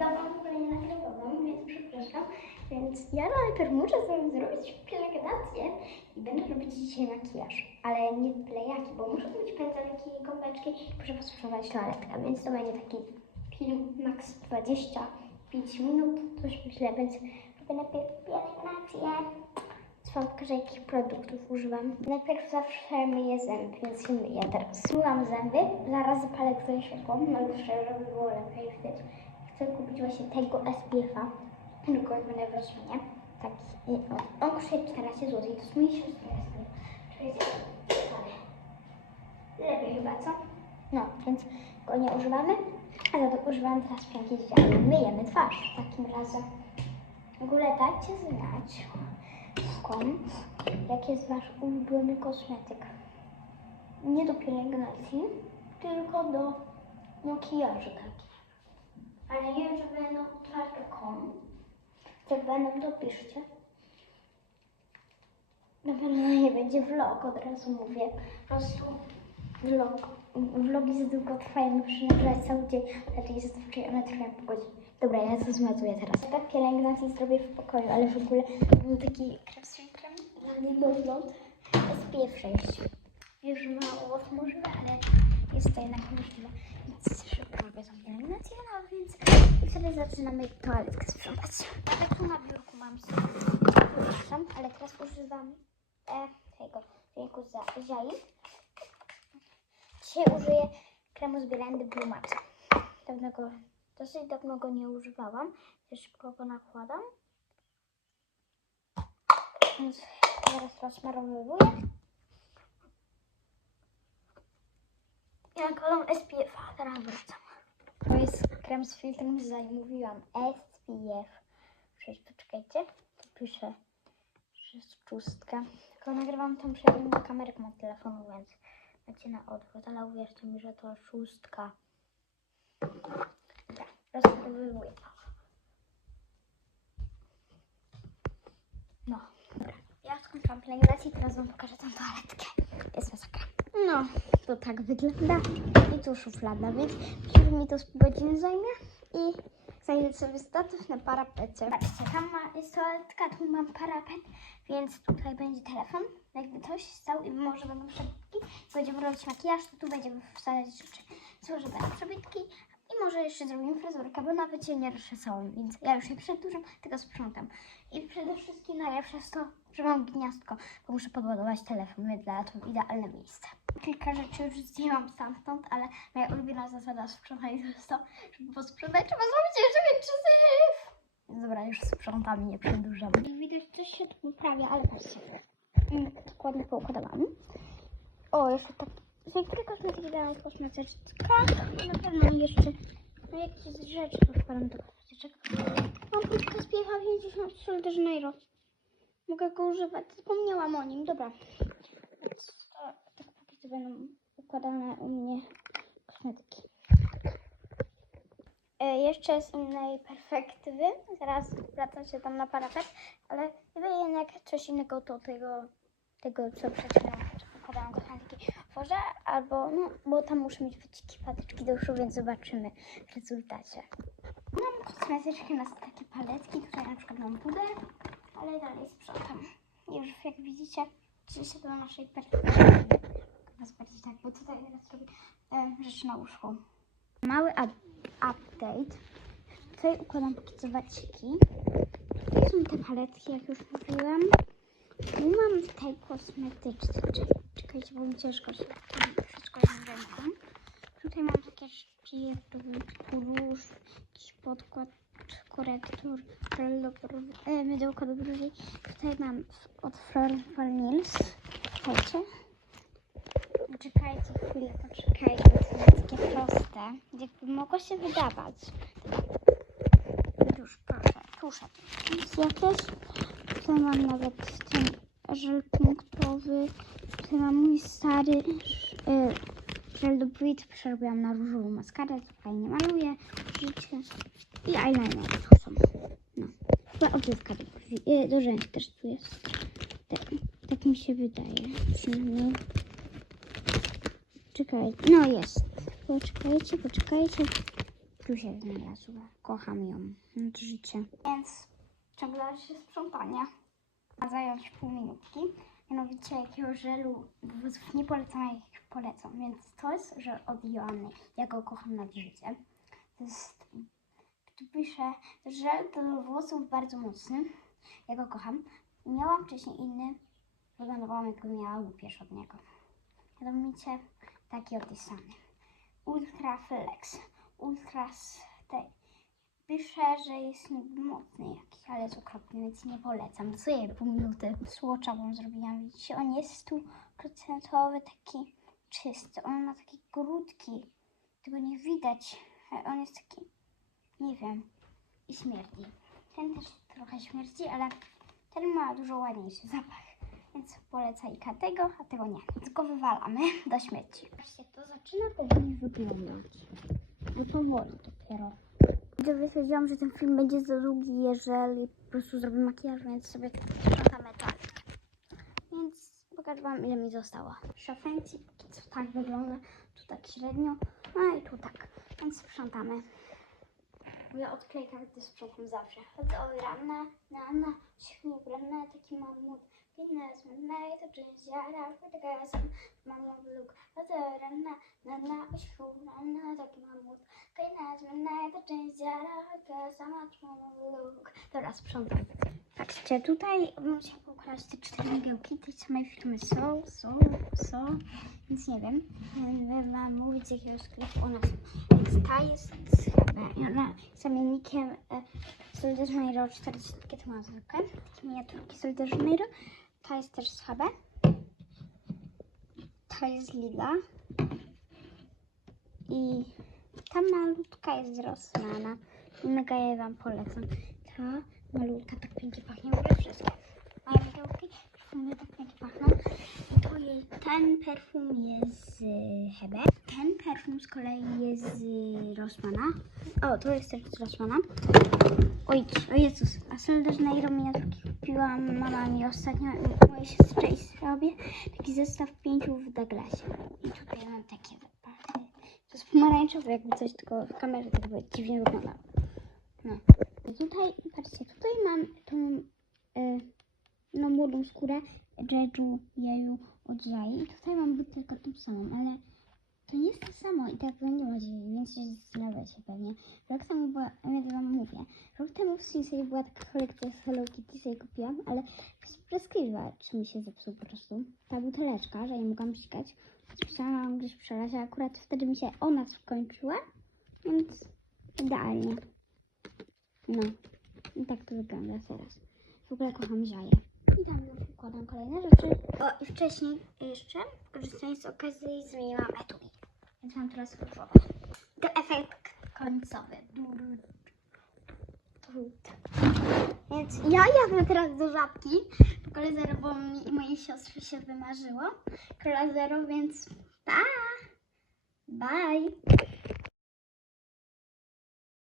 Dawno w ogóle nie nagrywałam, więc przepraszam. Więc ja najpierw muszę sobie zrobić pielęgnację i będę robić dzisiaj makijaż. Ale nie byle jaki, bo muszę mieć pędzelki i gąbeczki i muszę posprzątać toaletkę, więc to będzie taki film max 25 minut, coś myślę, więc robię najpierw pielęgnację. Wam pokażę, jakich produktów używam. Najpierw zawsze myję zęby, więc się myję teraz. Myłam zęby, zaraz zapalę tutaj światło, no już żeby było lepiej widać. Chcę kupić właśnie tego SPF-a, tylko będę w Rosjanie. Taki, i on, on kosztuje 14 zł, to jest SPF. Czekajcie, ale lepiej chyba, co? No, więc go nie używamy, ale to używamy teraz w jakiejś dziale. Myjemy twarz takim razem. W ogóle dajcie znać, skąd, jaki jest wasz ulubiony kosmetyk. Nie do pielęgnacji, tylko do makijażu. Ale nie wiem, czy będą tarką. Jak będą, to piszcie. Na pewno nie będzie vlog, od razu mówię. Po prostu vlog. Vlogi za długo trwają, muszę nagrać cały dzień, ale to jest zazwyczaj one trwają po godzinie. Dobra, ja to zmazuję teraz. Tak pielęgnację zrobię w pokoju, ale w ogóle mam taki krem z filtrem na niedogląd SPF 6. Wiem, że mało możliwe, ale jest to jednak możliwe. Więc szybko robię tą pielęgnację, no więc i wtedy zaczynamy toaletkę sprzątać. Nawet tu na biurku mam sobie, przepraszam, ale teraz używam e, tego wieku za ziaim. Dzisiaj użyję kremu z Bilendy Blue Matcha. Dawno dosyć dawno go nie używałam. Też szybko go nakładam. Więc teraz rozmarowywuję. I nakładam SPF, a teraz wracam. To jest krem z filtrem, zanim mówiłam SPF 6. Poczekajcie, piszę, że jest czustka. Tylko nagrywam tą przed inną kamerką telefonu, więc macie na odwrót, ale uwierzcie mi, że to szóstka. Rozprowywuję to. No, dobra. Ja skończyłam pielęgnację i teraz wam pokażę tą toaletkę. Jest masakra. No, to tak wygląda. I tu szuflada, więc myślę, mi to z pół godziny zajmie. I zajdę sobie statyw na parapecie. Patrzcie, tam ma, jest toaletka, tu mam parapet, więc tutaj będzie telefon. Jakby coś stał i może będą przebitki. Będziemy robić makijaż, to tu będziemy wsadzać rzeczy. Będą przebitki. I może jeszcze zrobimy fryzurkę, bo nawet się nie rozczesałam, więc ja już nie przedłużam, tylko sprzątam. I przede wszystkim najlepsze jest to, że mam gniazdko, bo muszę podładować telefon, więc dla to idealne miejsce. Kilka rzeczy już zdjęłam stamtąd, ale moja ulubiona zasada sprzątania jest to, żeby posprzątać, trzeba zrobić jeszcze większy. Dobra, już sprzątam nie przedłużam. Widać, coś się tu poprawia, ale patrzcie. Mm, Dokładnie poukładałam. O, jeszcze tak. Z niektórych kosmetyki dałam kosmetyczka. Na pewno jeszcze no jakieś rzeczy podkładam do kosmetyczek. Mam płytkę z piecha 50 Sol de. Mogę go używać. Zapomniałam o nim. Dobra. To, tak póki co będą układane u mnie kosmetyki. E, jeszcze z innej perspektywy. Zaraz wracam się tam na parapet, ale chyba jednak coś innego do tego, tego co chwilą układałam kosmetyki otworzę, albo no, bo tam muszę mieć wyciki patyczki do uszu, więc zobaczymy w rezultacie. Mam kosmetyczki na takie paletki, tutaj na przykład mam puder, ale dalej sprzątam. Już jak widzicie, przyjście do naszej perspektywy. Was bardziej tak, bo tutaj teraz robię e, rzeczy na łóżku. Mały up update. Tutaj układam póki co waciki. Tutaj są te paletki, jak już mówiłam. Tu mam tutaj kosmetyczce. Czek- Czekajcie, bo mi ciężko się wszystko z ręką. Tutaj mam tu róż, jakiś podkład, korektor, e, mydełko do brwi. Tutaj mam od Flor Nails. Czekajcie. Czekajcie chwilę, poczekajcie, to jest takie proste. Jakby mogło się wydawać. Już proszę, tusze. Jest jakieś. Tutaj mam nawet ten żel punktowy. Tutaj mam mój stary ż- żel do brwi. Przerobiłam na różową maskarę. To fajnie maluje. Życie. I eyeliner tu są. No. Chyba odżywka do brwi. Y, do rzęs też tu jest. Tak, tak mi się wydaje. Przynajmniej. Czekaj. No jest. Poczekajcie, poczekajcie. Tu się znalazła. Kocham ją. Nad życie. Więc ciągle się sprzątania. A zająć pół minutki. Mianowicie jakiego żelu do włosów nie polecam, a jak polecam. Więc to jest żel od Joanny. Ja go kocham nad życie. To jest... Tu pisze żel do włosów bardzo mocny. Ja go kocham. Miałam wcześniej inny. Wyglądałam jakby miała łupież od niego. Mianowicie taki samy. Ultra Flex. Ultra s- tej. Pisze, że jest niby mocny jakiś, ale jest okropny, więc nie polecam. Jej pół minuty słoczową zrobiłam. Widzicie, on jest stuprocentowy, taki czysty. On ma taki grudki. Tego nie widać. On jest taki, nie wiem, i śmierdzi. Ten też trochę śmierdzi, ale ten ma dużo ładniejszy zapach. Więc polecajka tego, a tego nie. Tylko wywalamy do śmieci. Patrzcie, to zaczyna powoli wyglądać. No powoli dopiero. Widzowie stwierdziłam, że ten film będzie za długi, jeżeli po prostu zrobię makijaż, więc sobie sprzątamy toaletkę. Więc pokażę wam, ile mi zostało. Szafenci, co tak wygląda. Tu tak średnio, no i tu tak. Więc sprzątamy. Ja odklejkam, gdy sprzątam zawsze. Chodzę o rana, rana, śmiech rana, taki mamut. Pinne zmynaj, to część ziara, taka sam, mam luk. Chodzę o rana, rana, śmiech rana, taki mamut. Pinne zmynaj, to część ziara, taka sama, mam luk. Dobra, sprzątam. Patrzcie, tutaj musiałam ukraść te cztery migiełki tej samej firmy są, są, są, więc nie wiem. Nie Mam mówić z jakiego sklepu one są. Więc ta jest ona zamiennikiem e, Sol de Janeiro 40, to mam zwykłe, takie miniaturki Sol de Janeiro. Ta jest też z HB. Ta jest lila. I ta malutka jest z Rossmana. Mega je wam polecam. Ta malutka tak pięknie pachnie, mówię wszystkie. Moje migiełki, perfumy tak pachną. I to jest, ten perfum jest z Hebe. Ten perfum z kolei jest z Rossmana. O, to jest też z Rossmana. Oj, o Jezus, a Sol de Janeiro miniaturki kupiłam mama mi ostatnio i mojej siostrze i sobie taki zestaw pięciu w Douglasie. I tutaj mam takie wypachy. To jest pomarańczowe jakby coś, tylko w kamerze tak by dziwnie wyglądało. No. I tutaj, patrzcie, tutaj mam tą y, no, młodą skórę Jeju, Jeju od Jai. I tutaj mam butelkę tą samą, ale to nie jest to samo i tak nie ma dzieje, więc się pewnie. Rok temu była, ja wam mówię, rok temu w Sinsei była taka kolekcja z Hello Kitty, sobie kupiłam, ale preskrywała, czy mi się zepsuł po prostu. Ta buteleczka, że nie mogłam psikać, pisałam gdzieś w szalasie, akurat wtedy mi się ona skończyła, więc idealnie. No, i tak to wygląda teraz. W ogóle kocham żaje. I tam już układam kolejne rzeczy. O, i wcześniej jeszcze, korzystając z okazji, zmieniłam etui. Więc mam teraz różowe. To efekt końcowy. Więc ja jadę teraz do żabki. Po kole zero, bo mi i mojej siostrze się wymarzyło. Kola zero, więc pa! Bye!